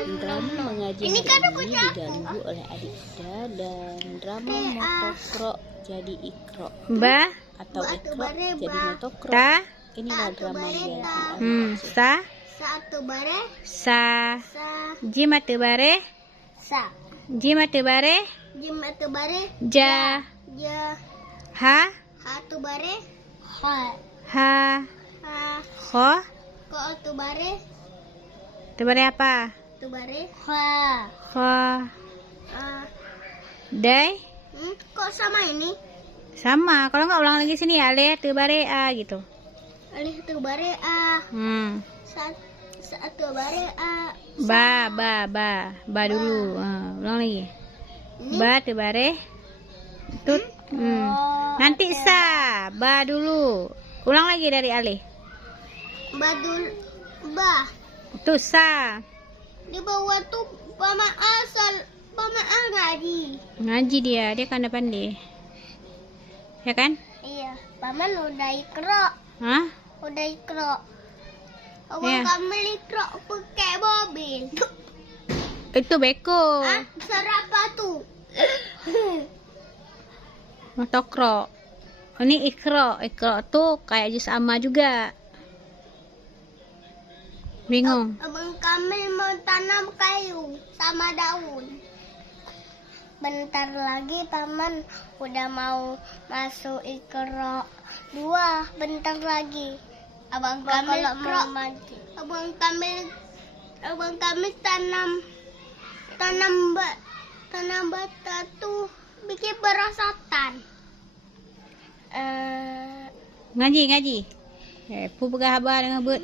Drama mengaji Ini kan aku hari ini capek. diganggu oleh adik Ida dan drama motokro jadi ikro Ba, atau Ba, ikro bare, jadi ba. motokro. ta, Inilah Ta, drama bare, yang ta. diambil sa, Satu bare, sa, sa, jim atu bare, sa. jim atu bare, Jim atu bare, ja, ja. ha, Hatu bare, ha. ha, Ha. kho, Ko atu bare, tu bare apa? tu bare, ha. Kho, Ah. dai, Kok sama ini? sama. Kalau nggak ulang lagi sini ya, le, tu bare a gitu. Alih tu bare, ah. Satu bare, ah. Ba dulu. Ulang lagi. Ini? Ba tu bare, tut. Nanti sa, ba dulu. Ulang lagi dari alih. Badul, bah. Tu sa. Di bawah tuh paman asal, paman ngaji. Ngaji dia kan pandai. Ya kan? Iya, paman udah ikro, Hah? udah ikro. Abang Iya. kami ikro pakai mobil. Itu beko. Ah, serapa tuh? Motokro. Ini ikro. Ikro tuh kayak jus ama juga. Bingung. Abang kami mau tanam kayu sama daun. Bentar lagi paman udah mau masuk ikro 2. Bentar lagi. Abang kami ikro. Abang kami tanam bata tuh bikin berasatan. Ngaji. Pu pegah habar dengan but.